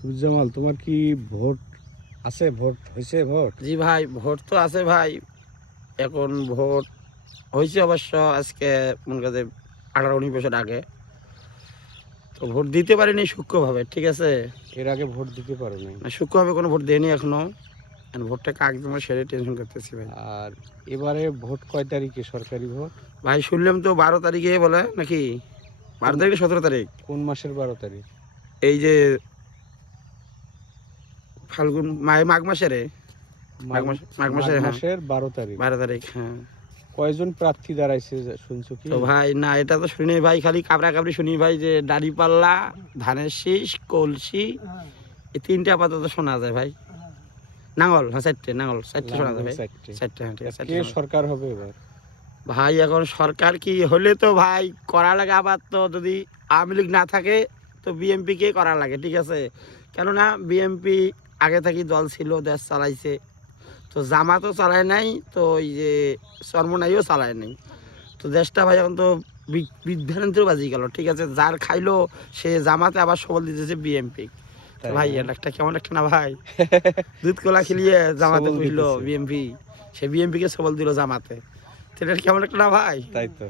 সুরজামাল, তোমার কি ভোট আছে? ভোট হয়েছে? ভোট জি ভাই, ভোট তো আছে ভাই। এখন ভোট হয়েছে অবশ্য আজকে মনে কাছে 18-19 বছর আগে। তো ভোট দিতে পারিনি সূক্ষ্মভাবে, ঠিক আছে। এর আগে ভোট দিতে পারো নাই? না, সূক্ষ্মভাবে কোনো ভোট দেয়নি এখনো। এখন ভোটটা কাকে দেবো সেটাই টেনশন করতেছি ভাই। আর এবারে ভোট কয় তারিখে? সরকারি ভোট ভাই শুনলাম তো 12 তারিখে বলে নাকি, 12 তারিখ 17 তারিখ। কোন মাসের 12 তারিখ? এই যে ফাল্গুন মাঘ মাসে রে, মাঘ মাসে, হ্যাঁ, মাসের 12 তারিখ। 12 তারিখ, হ্যাঁ। কয়জন প্রার্থী দাঁড়াইছে শুনছো কি? তো ভাই না, এটা তো শুনি ভাই, খালি কাবরা কাবরি শুনি ভাই, যে দাড়িপাল্লা, ধানের শীষ, কলসি, এই তিনটে আপাতত শোনা যায় ভাই। নাঙ্গল, হ্যাঁ, চারটে নাঙ্গল, চারটে শোনা যায় ভাই। চারটে, হ্যাঁ, ঠিক আছে। কে সরকার হবে এবার? ভাই এখন সরকার কি হলে তো ভাই করা লাগে, আবার তো যদি আওয়ামী লীগ না থাকে তো বিএমপি কে করা লাগে, ঠিক আছে। কেননা বিএমপি আগে থেকে দল ছিল, দেশ চালাইছে। তো জামাতও চালায় নাই, তো ওই যে চরমনাইও চালায় নাই। তো দেশটা ভাই এখন তো বিভ্রান্তির বাজি গেল, ঠিক আছে। যার খাইলো সে জামাতে আবার সবল দিতেছে বিএমপি। ভাই এটা একটা কেমন একটা না ভাই, দুধ কলা খেলিয়ে জামাতে পুষলো বিএমপি, সে বিএমপি কে সবল দিল জামাতে। তো এটা কেমন একটা না ভাই। তাই তো।